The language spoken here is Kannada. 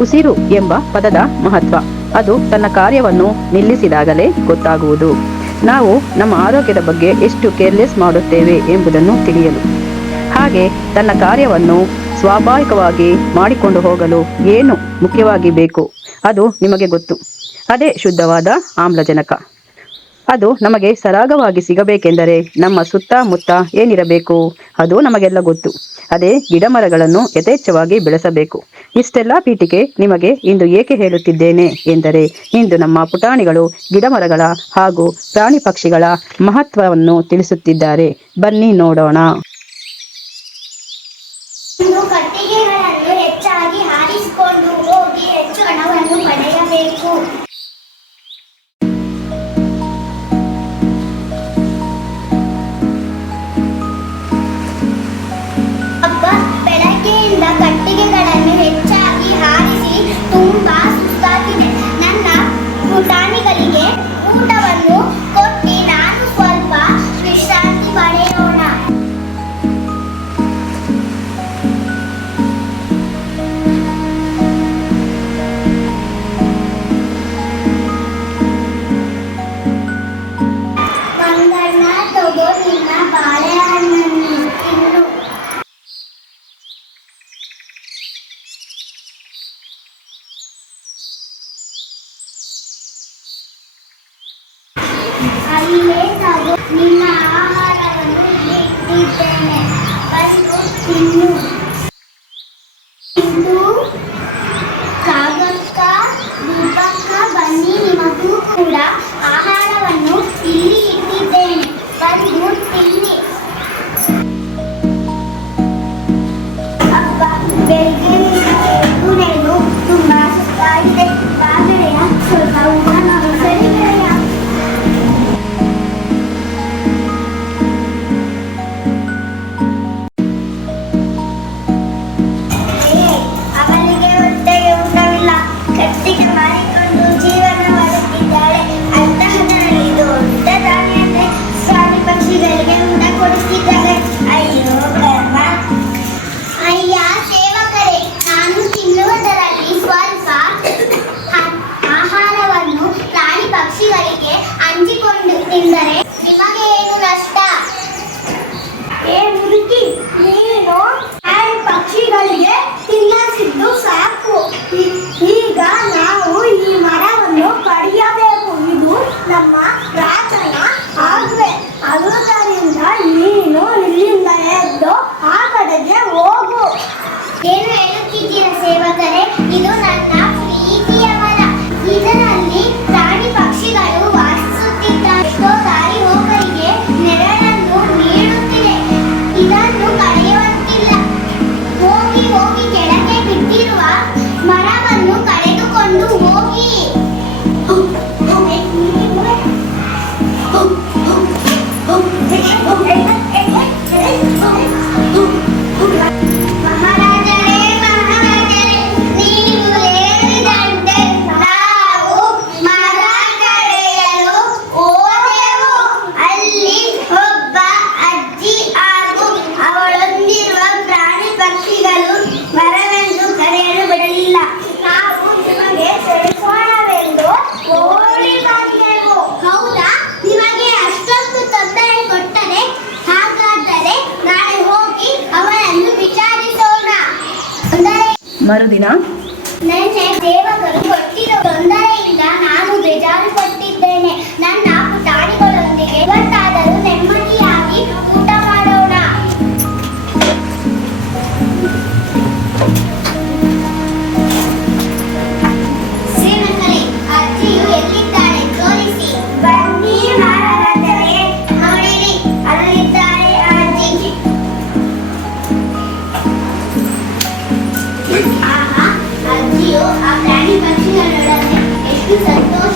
ಉಸಿರು ಎಂಬ ಪದದ ಮಹತ್ವ. ಅದು ತನ್ನ ಕಾರ್ಯವನ್ನು ನಿಲ್ಲಿಸಿದಾಗಲೇ ಗೊತ್ತಾಗುವುದು. ನಾವು ನಮ್ಮ ಆರೋಗ್ಯದ ಬಗ್ಗೆ ಎಷ್ಟು ಕೇರ್ಲೆಸ್ ಮಾಡುತ್ತೇವೆ ಎಂಬುದನ್ನು ತಿಳಿಯಲು. ಹಾಗೆ ತನ್ನ ಕಾರ್ಯವನ್ನು ಸ್ವಾಭಾವಿಕವಾಗಿ ಮಾಡಿಕೊಂಡು ಹೋಗಲು ಏನು ಮುಖ್ಯವಾಗಿ ಬೇಕು? ಅದು ನಿಮಗೆ ಗೊತ್ತು. ಅದೇ ಶುದ್ಧವಾದ ಆಮ್ಲಜನಕ. ಅದು ನಮಗೆ ಸರಾಗವಾಗಿ ಸಿಗಬೇಕೆಂದರೆ ನಮ್ಮ ಸುತ್ತಮುತ್ತ ಏನಿರಬೇಕು? ಅದು ನಮಗೆಲ್ಲ ಗೊತ್ತು. ಅದೇ ಗಿಡಮರಗಳನ್ನು ಯಥೇಚ್ಛವಾಗಿ ಬೆಳೆಸಬೇಕು. ಇಷ್ಟೆಲ್ಲ ಪೀಠಿಕೆ ನಿಮಗೆ ಇಂದು ಏಕೆ ಹೇಳುತ್ತಿದ್ದೇನೆ ಎಂದರೆ, ಇಂದು ನಮ್ಮ ಪುಟಾಣಿಗಳು ಗಿಡಮರಗಳ ಹಾಗೂ ಪ್ರಾಣಿ ಪಕ್ಷಿಗಳ ಮಹತ್ವವನ್ನು ತಿಳಿಸುತ್ತಿದ್ದಾರೆ. ಬನ್ನಿ ನೋಡೋಣ. ಕಟ್ಟಿಗೆಗಳನ್ನು ಹೆಚ್ಚಾಗಿ ಹಾರಿಸಿಕೊಂಡು Okay. ನಿಮ್ಮ ಆಹಾರವನ್ನು ಇಲ್ಲಿ ಇಟ್ಟಿದ್ದೇನೆ. ಬಂದು ತಿನ್ನು. không thấy mất em hết ಮರುದಿನ. ನಾನು Là.